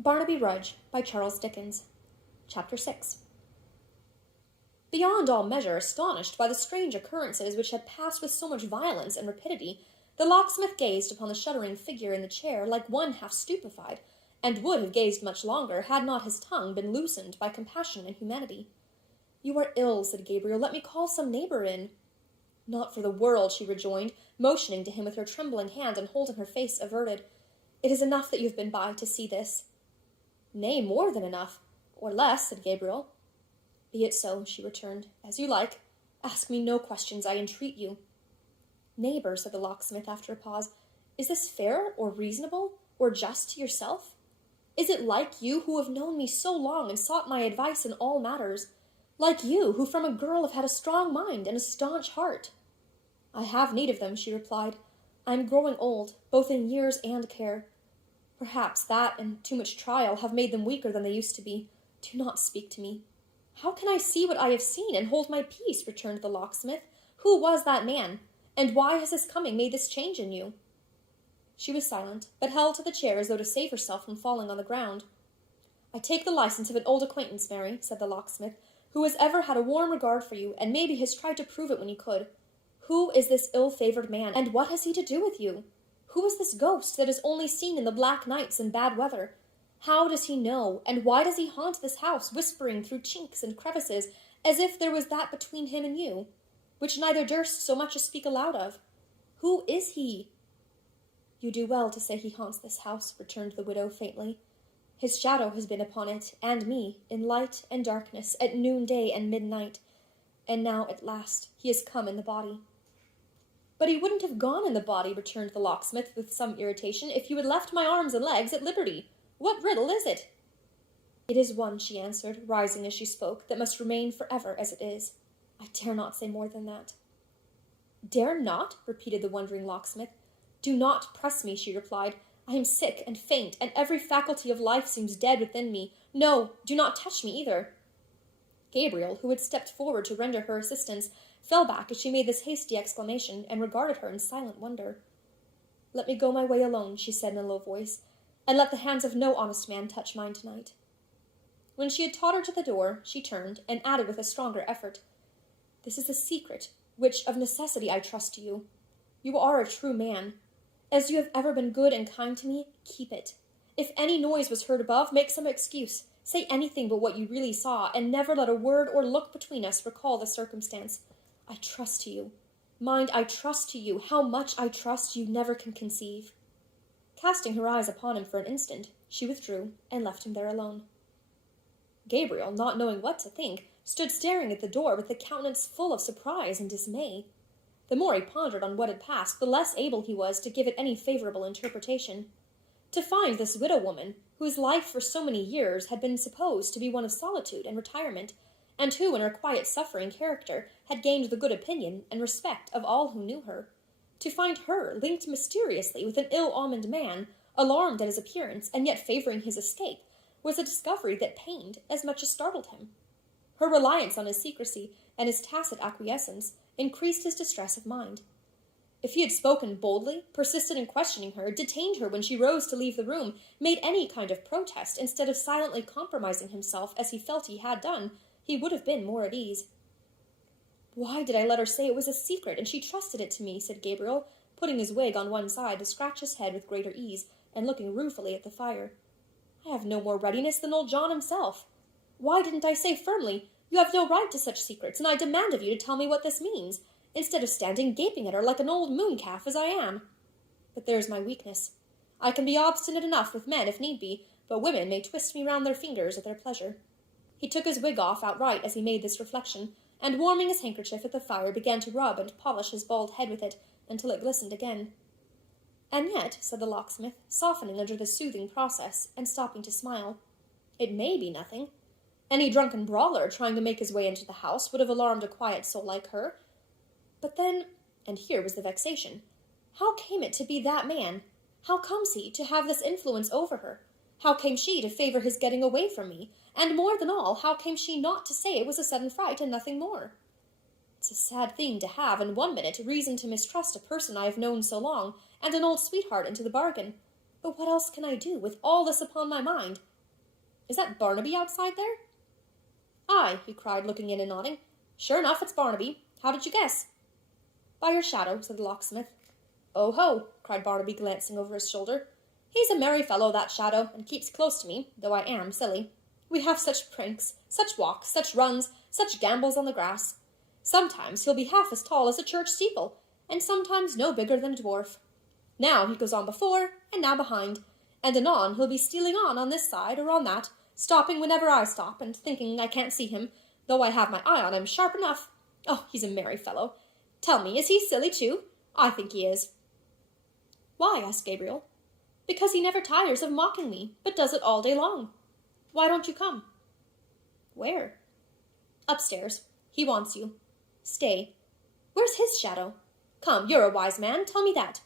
Barnaby Rudge by Charles Dickens. Chapter 6. Beyond all measure astonished by the strange occurrences which had passed with so much violence and rapidity, the locksmith gazed upon the shuddering figure in the chair like one half stupefied, and would have gazed much longer had not his tongue been loosened by compassion and humanity. "You are ill," said Gabriel. "Let me call some neighbor in." "Not for the world," she rejoined, motioning to him with her trembling hand and holding her face averted. "It is enough that you have been by to see this." "Nay, more than enough, or less," said Gabriel. "Be it so," she returned. "As you like. Ask me no questions, I entreat you." "Neighbor," said the locksmith after a pause, "is this fair, or reasonable, or just to yourself? Is it like you, who have known me so long and sought my advice in all matters, like you, who from a girl have had a strong mind and a staunch heart?" "I have need of them," she replied. "I am growing old, both in years and care. Perhaps that and too much trial have made them weaker than they used to be. Do not speak to me." "How can I see what I have seen and hold my peace?" returned the locksmith. "Who was that man? And why has his coming made this change in you?" She was silent, but held to the chair as though to save herself from falling on the ground. "I take the license of an old acquaintance, Mary," said the locksmith, "who has ever had a warm regard for you, and maybe has tried to prove it when he could. Who is this ill-favored man, and what has he to do with you? Who is this ghost that is only seen in the black nights and bad weather? How does he know, and why does he haunt this house, whispering through chinks and crevices, as if there was that between him and you, which neither durst so much as speak aloud of? Who is he?" "You do well to say he haunts this house," returned the widow faintly. "His shadow has been upon it, and me, in light and darkness, at noonday and midnight, and now, at last, he has come in the body." "But he wouldn't have gone in the body," returned the locksmith with some irritation, "if you had left my arms and legs at liberty. What riddle is it?" "It is one," she answered, rising as she spoke, "that must remain forever as it is. I dare not say more than that." "Dare not?" repeated the wondering locksmith. "Do not press me," she replied. "I am sick and faint, and every faculty of life seems dead within me. No, do not touch me either." Gabriel, who had stepped forward to render her assistance, fell back as she made this hasty exclamation, and regarded her in silent wonder. "Let me go my way alone," she said in a low voice, "and let the hands of no honest man touch mine tonight." When she had tottered to the door, she turned, and added with a stronger effort, "This is a secret, which of necessity I trust to you. You are a true man. As you have ever been good and kind to me, keep it. If any noise was heard above, make some excuse. Say anything but what you really saw, and never let a word or look between us recall the circumstance. I trust to you. Mind, I trust to you. How much I trust you never can conceive." Casting her eyes upon him for an instant, she withdrew, and left him there alone. Gabriel, not knowing what to think, stood staring at the door with a countenance full of surprise and dismay. The more he pondered on what had passed, the less able he was to give it any favorable interpretation. To find this widow woman, whose life for so many years had been supposed to be one of solitude and retirement, and who, in her quiet suffering character, had gained the good opinion and respect of all who knew her, to find her linked mysteriously with an ill-omened man, alarmed at his appearance and yet favoring his escape, was a discovery that pained as much as startled him. Her reliance on his secrecy and his tacit acquiescence increased his distress of mind. If he had spoken boldly, persisted in questioning her, detained her when she rose to leave the room, made any kind of protest instead of silently compromising himself as he felt he had done, he would have been more at ease. "Why did I let her say it was a secret, and she trusted it to me?" said Gabriel, putting his wig on one side to scratch his head with greater ease, and looking ruefully at the fire. "I have no more readiness than old John himself. Why didn't I say firmly, 'You have no right to such secrets, and I demand of you to tell me what this means,' instead of standing gaping at her like an old mooncalf as I am? But there's my weakness. I can be obstinate enough with men if need be, but women may twist me round their fingers at their pleasure." He took his wig off outright as he made this reflection, and warming his handkerchief at the fire began to rub and polish his bald head with it until it glistened again. "And yet," said the locksmith, softening under the soothing process and stopping to smile, "it may be nothing. Any drunken brawler trying to make his way into the house would have alarmed a quiet soul like her. But then," and here was the vexation, "how came it to be that man? How comes he to have this influence over her? How came she to favor his getting away from me? And more than all, how came she not to say it was a sudden fright and nothing more? It's a sad thing to have, in 1 minute, reason to mistrust a person I have known so long, and an old sweetheart into the bargain. But what else can I do with all this upon my mind? Is that Barnaby outside there? Aye, he cried, looking in and nodding. Sure enough, it's Barnaby. How did you guess? By your shadow, said the locksmith. Oh ho, cried Barnaby, glancing over his shoulder. He's a merry fellow, that shadow, and keeps close to me, though I am silly. We have such pranks, such walks, such runs, such gambols on the grass. Sometimes he'll be half as tall as a church steeple, and sometimes no bigger than a dwarf. Now he goes on before, and now behind, and anon he'll be stealing on this side or on that, stopping whenever I stop, and thinking I can't see him, though I have my eye on him sharp enough. Oh, he's a merry fellow. Tell me, is he silly too? I think he is. Why? Asked Gabriel. Because he never tires of mocking me, but does it all day long. Why don't you come? Where? Upstairs. He wants you. Stay. Where's his shadow? Come, you're a wise man, tell me that.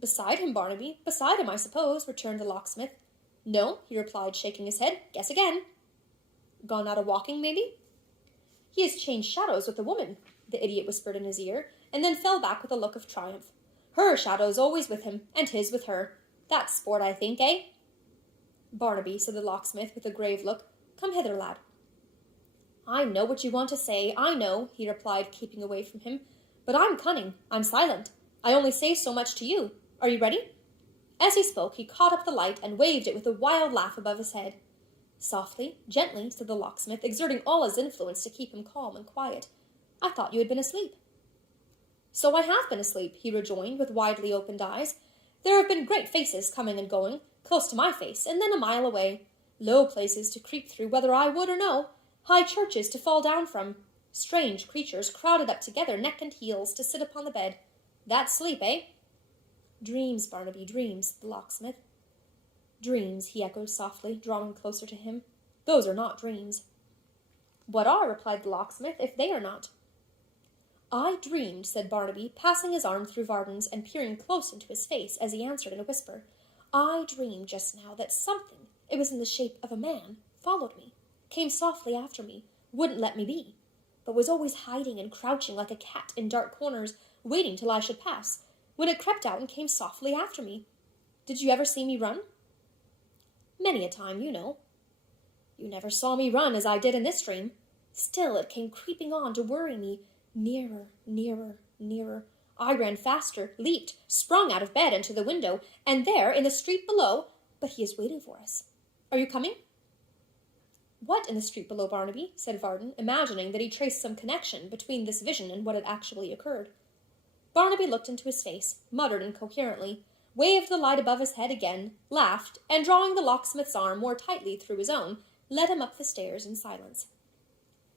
Beside him, Barnaby, beside him, I suppose, returned the locksmith. No, he replied, shaking his head. Guess again. Gone out a-walking, maybe? He has changed shadows with the woman, the idiot whispered in his ear, and then fell back with a look of triumph. Her shadow's always with him, and his with her. That's sport, I think, eh? Barnaby, said the locksmith, with a grave look, come hither, lad. I know what you want to say, I know, he replied, keeping away from him, but I'm cunning, I'm silent. I only say so much to you. Are you ready? As he spoke, he caught up the light and waved it with a wild laugh above his head. Softly, gently, said the locksmith, exerting all his influence to keep him calm and quiet. I thought you had been asleep. So I have been asleep, he rejoined, with widely opened eyes. There have been great faces coming and going, close to my face, and then a mile away. Low places to creep through, whether I would or no. High churches to fall down from. Strange creatures crowded up together, neck and heels, to sit upon the bed. That's sleep, eh? Dreams, Barnaby, dreams, the locksmith. Dreams, he echoed softly, drawing closer to him. Those are not dreams. What are, replied the locksmith, if they are not? I dreamed, said Barnaby, passing his arm through Varden's and peering close into his face as he answered in a whisper. I dreamed just now that something, it was in the shape of a man, followed me, came softly after me, wouldn't let me be, but was always hiding and crouching like a cat in dark corners, waiting till I should pass, when it crept out and came softly after me. Did you ever see me run? Many a time, you know. You never saw me run as I did in this dream. Still it came creeping on to worry me, nearer, nearer, nearer. I ran faster, leaped, sprung out of bed into the window, and there, in the street below, but he is waiting for us. Are you coming? What in the street below, Barnaby? Said Varden, imagining that he traced some connection between this vision and what had actually occurred. Barnaby looked into his face, muttered incoherently, waved the light above his head again, laughed, and drawing the locksmith's arm more tightly through his own, led him up the stairs in silence.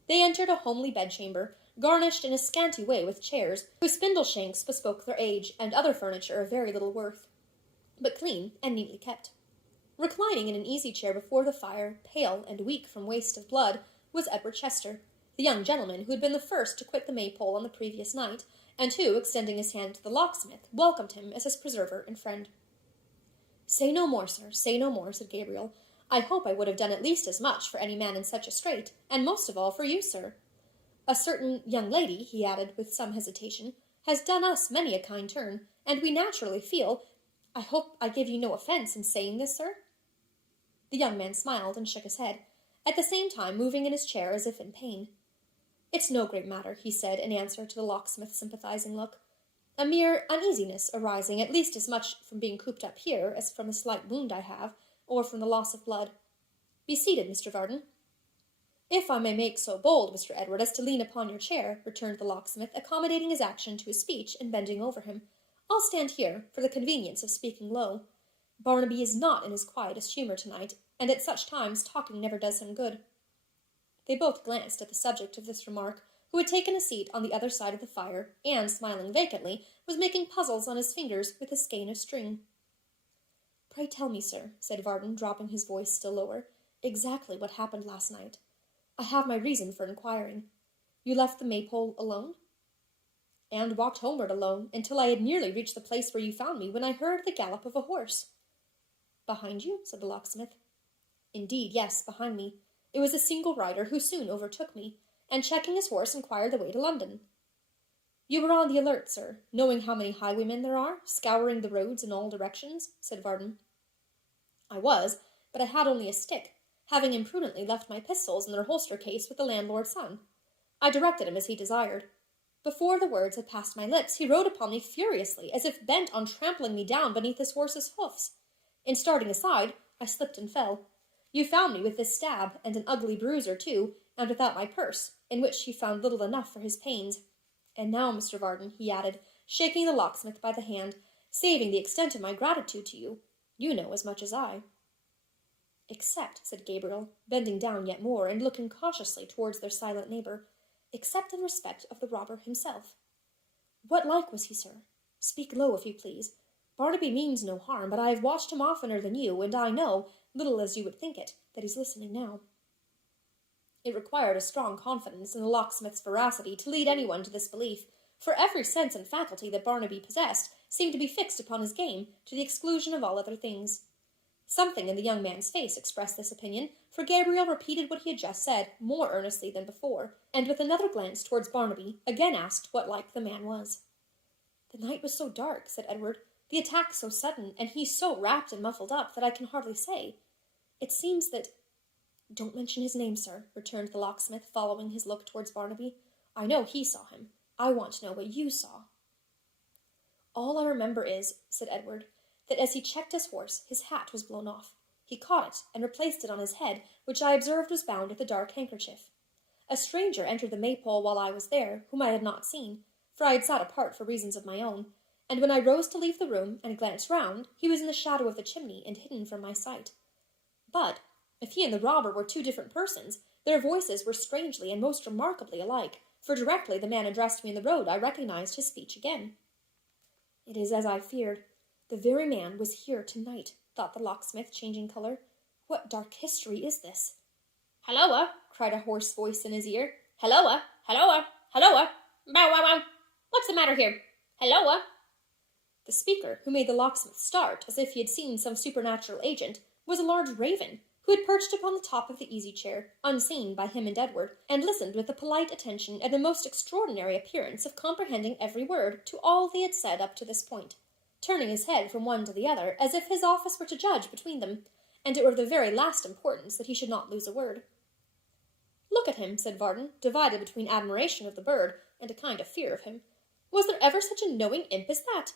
They entered a homely bedchamber, garnished in a scanty way with chairs, whose spindle shanks bespoke their age, and other furniture of very little worth, but clean and neatly kept. Reclining in an easy-chair before the fire, pale and weak from waste of blood, was Edward Chester, the young gentleman who had been the first to quit the Maypole on the previous night, and who, extending his hand to the locksmith, welcomed him as his preserver and friend. Say no more, sir, say no more, said Gabriel. I hope I would have done at least as much for any man in such a strait, and most of all for you, sir. A certain young lady, he added with some hesitation, has done us many a kind turn, and we naturally feel— I hope I give you no offence in saying this, sir? The young man smiled and shook his head, at the same time moving in his chair as if in pain. It's no great matter, he said in answer to the locksmith's sympathizing look. A mere uneasiness arising at least as much from being cooped up here as from a slight wound I have, or from the loss of blood. Be seated, Mr. Varden. If I may make so bold, Mr. Edward, as to lean upon your chair, returned the locksmith, accommodating his action to his speech and bending over him. I'll stand here, for the convenience of speaking low. Barnaby is not in his quietest humour tonight, and at such times talking never does him good. They both glanced at the subject of this remark, who had taken a seat on the other side of the fire, and, smiling vacantly, was making puzzles on his fingers with a skein of string. Pray tell me, sir, said Varden, dropping his voice still lower, exactly what happened last night. I have my reason for inquiring. You left the Maypole alone? And walked homeward alone, until I had nearly reached the place where you found me, when I heard the gallop of a horse. Behind you? Said the locksmith. Indeed, yes, behind me. It was a single rider who soon overtook me, and checking his horse inquired the way to London. You were on the alert, sir, knowing how many highwaymen there are, scouring the roads in all directions, said Varden. I was, but I had only a stick, having imprudently left my pistols in their holster case with the landlord's son. I directed him as he desired. Before the words had passed my lips, he rode upon me furiously, as if bent on trampling me down beneath his horse's hoofs. In starting aside, I slipped and fell. You found me with this stab, and an ugly bruise or two, and without my purse, in which he found little enough for his pains. And now, Mr. Varden, he added, shaking the locksmith by the hand, saving the extent of my gratitude to you, you know as much as I. Except, said Gabriel, bending down yet more, and looking cautiously towards their silent neighbour, except in respect of the robber himself. What like was he, sir? Speak low, if you please. Barnaby means no harm, but I have watched him oftener than you, and I know, little as you would think it, that he's listening now. It required a strong confidence in the locksmith's veracity to lead anyone to this belief, for every sense and faculty that Barnaby possessed seemed to be fixed upon his game, to the exclusion of all other things. Something in the young man's face expressed this opinion, for Gabriel repeated what he had just said, more earnestly than before, and with another glance towards Barnaby, again asked what like the man was. The night was so dark, said Edward, the attack so sudden, and he so wrapped and muffled up, that I can hardly say. It seems that— Don't mention his name, sir, returned the locksmith, following his look towards Barnaby. I know he saw him. I want to know what you saw. All I remember is, said Edward, that as he checked his horse, his hat was blown off. He caught it, and replaced it on his head, which I observed was bound with a dark handkerchief. A stranger entered the Maypole while I was there, whom I had not seen, for I had sat apart for reasons of my own, and when I rose to leave the room and glanced round, he was in the shadow of the chimney and hidden from my sight. But, if he and the robber were two different persons, their voices were strangely and most remarkably alike, for directly the man addressed me in the road I recognized his speech again. It is as I feared. The very man was here tonight, thought the locksmith, changing colour. What dark history is this? Halloa! Cried a hoarse voice in his ear. Halloa! Halloa! Halloa! Bow wow wow! What's the matter here? Halloa! The speaker, who made the locksmith start as if he had seen some supernatural agent, was a large raven, who had perched upon the top of the easy-chair, unseen by him and Edward, and listened with a polite attention and a most extraordinary appearance of comprehending every word to all they had said up to this point, turning his head from one to the other, as if his office were to judge between them, and it were of the very last importance that he should not lose a word. Look at him, said Varden, divided between admiration of the bird and a kind of fear of him. Was there ever such a knowing imp as that?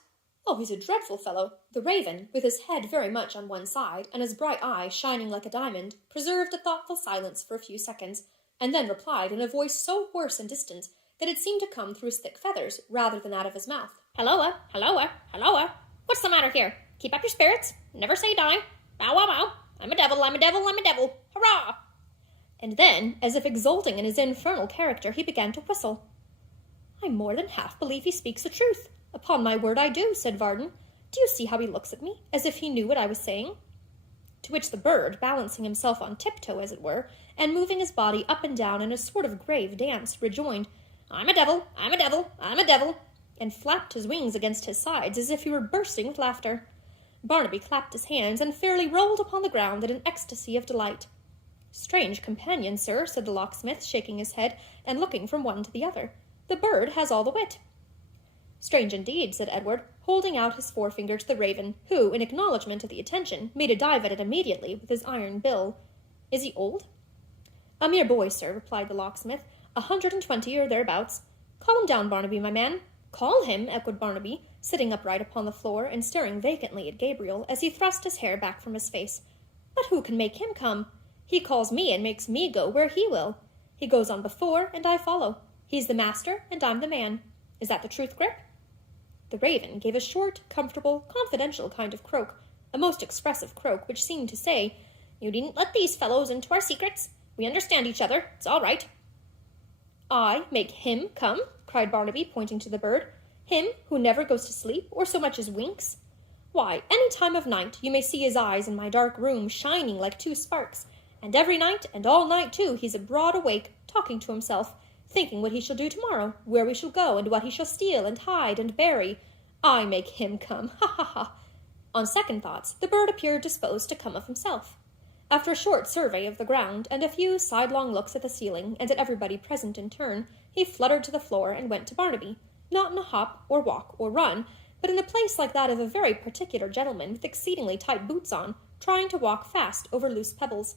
Oh, he's a dreadful fellow. The raven, with his head very much on one side, and his bright eye shining like a diamond, preserved a thoughtful silence for a few seconds, and then replied in a voice so hoarse and distant that it seemed to come through his thick feathers rather than out of his mouth. Halloa! Halloa! Halloa! What's the matter here? Keep up your spirits. Never say die. Bow wow wow! I'm a devil, I'm a devil, I'm a devil! Hurrah! And then, as if exulting in his infernal character, he began to whistle. I more than half believe he speaks the truth. Upon my word I do, said Varden. Do you see how he looks at me, as if he knew what I was saying? To which the bird, balancing himself on tiptoe, as it were, and moving his body up and down in a sort of grave dance, rejoined, I'm a devil, I'm a devil, I'm a devil, and flapped his wings against his sides as if he were bursting with laughter. Barnaby clapped his hands and fairly rolled upon the ground in an ecstasy of delight. Strange companion, sir, said the locksmith, shaking his head and looking from one to the other. The bird has all the wit. Strange indeed, said Edward, holding out his forefinger to the raven, who, in acknowledgment of the attention, made a dive at it immediately with his iron bill. Is he old? A mere boy, sir, replied the locksmith, 120 or thereabouts. Call him down, Barnaby, my man. Call him, echoed Barnaby, sitting upright upon the floor and staring vacantly at Gabriel as he thrust his hair back from his face. But who can make him come? He calls me and makes me go where he will. He goes on before, and I follow. He's the master, and I'm the man. Is that the truth, Grip? The raven gave a short, comfortable, confidential kind of croak, a most expressive croak, which seemed to say, You needn't let these fellows into our secrets. We understand each other. It's all right. I make him come? Cried Barnaby, pointing to the bird. Him who never goes to sleep, or so much as winks? Why, any time of night you may see his eyes in my dark room shining like two sparks, and every night, and all night too, he's abroad awake, talking to himself, thinking what he shall do tomorrow, where we shall go, and what he shall steal, and hide, and bury. I make him come, ha ha ha. On second thoughts, the bird appeared disposed to come of himself. After a short survey of the ground, and a few sidelong looks at the ceiling, and at everybody present in turn, he fluttered to the floor and went to Barnaby, not in a hop or walk or run, but in a place like that of a very particular gentleman with exceedingly tight boots on, trying to walk fast over loose pebbles.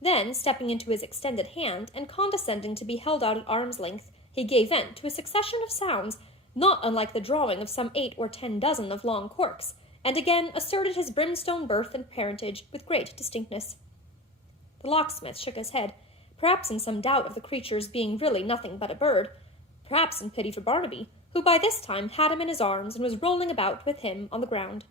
Then, stepping into his extended hand, and condescending to be held out at arm's length, he gave vent to a succession of sounds, not unlike the drawing of some 8 or 10 dozen of long corks, and again asserted his brimstone birth and parentage with great distinctness. The locksmith shook his head, perhaps in some doubt of the creature's being really nothing but a bird, perhaps in pity for Barnaby, who by this time had him in his arms and was rolling about with him on the ground.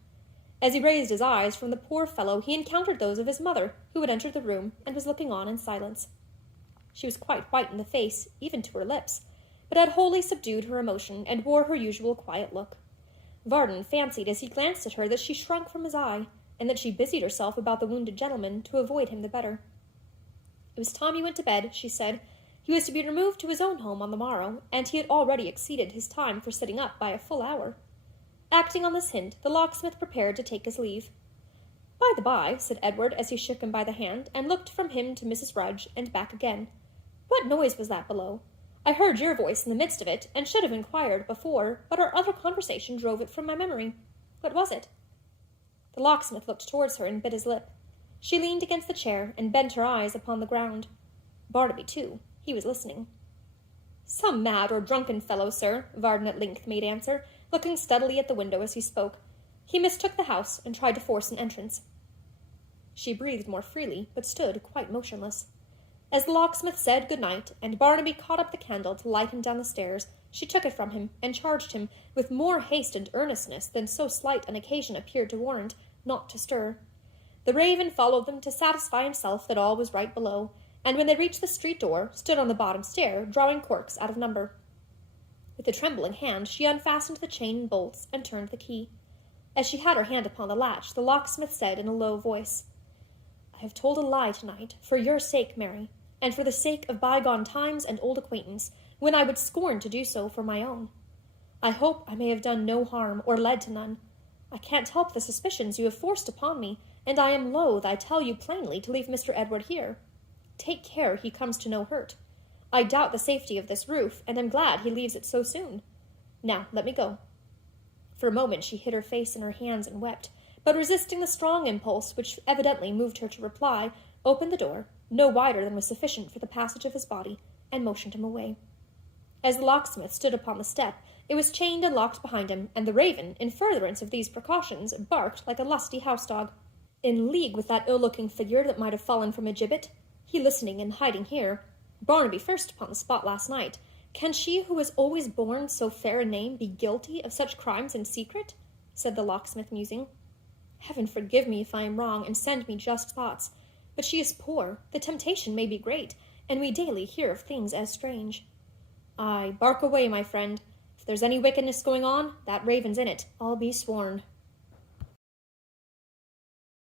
As he raised his eyes from the poor fellow, he encountered those of his mother, who had entered the room and was looking on in silence. She was quite white in the face, even to her lips, but had wholly subdued her emotion and wore her usual quiet look. Varden fancied as he glanced at her that she shrunk from his eye, and that she busied herself about the wounded gentleman to avoid him the better. It was time he went to bed, she said. He was to be removed to his own home on the morrow, and he had already exceeded his time for sitting up by a full hour. Acting on this hint, the locksmith prepared to take his leave. "By the by," said Edward, as he shook him by the hand, and looked from him to Mrs. Rudge, and back again, "what noise was that below? I heard your voice in the midst of it, and should have inquired before, but our other conversation drove it from my memory. What was it?" The locksmith looked towards her and bit his lip. She leaned against the chair, and bent her eyes upon the ground. Barnaby, too. He was listening. "Some mad or drunken fellow, sir," Varden at length made answer, looking steadily at the window as he spoke. "He mistook the house, and tried to force an entrance." She breathed more freely, but stood quite motionless. As the locksmith said good night, and Barnaby caught up the candle to light him down the stairs, she took it from him, and charged him, with more haste and earnestness than so slight an occasion appeared to warrant, not to stir. The raven followed them to satisfy himself that all was right below, and when they reached the street door, stood on the bottom stair, drawing corks out of number. With a trembling hand she unfastened the chain and bolts, and turned the key. As she had her hand upon the latch, the locksmith said in a low voice, "I have told a lie tonight, for your sake, Mary, and for the sake of bygone times and old acquaintance, when I would scorn to do so for my own. I hope I may have done no harm, or led to none. I can't help the suspicions you have forced upon me, and I am loath, I tell you plainly, to leave Mr. Edward here. Take care he comes to no hurt. I doubt the safety of this roof, and am glad he leaves it so soon. Now, let me go." For a moment she hid her face in her hands and wept, but resisting the strong impulse which evidently moved her to reply, opened the door, no wider than was sufficient for the passage of his body, and motioned him away. As the locksmith stood upon the step, it was chained and locked behind him, and the raven, in furtherance of these precautions, barked like a lusty house-dog. In league with that ill-looking figure that might have fallen from a gibbet, he listening and hiding here, Barnaby first upon the spot last night, can she who has always borne so fair a name be guilty of such crimes in secret? Said the locksmith, musing. Heaven forgive me if I am wrong, and send me just thoughts. But she is poor, the temptation may be great, and we daily hear of things as strange. Ay, bark away, my friend. If there's any wickedness going on, that raven's in it, I'll be sworn.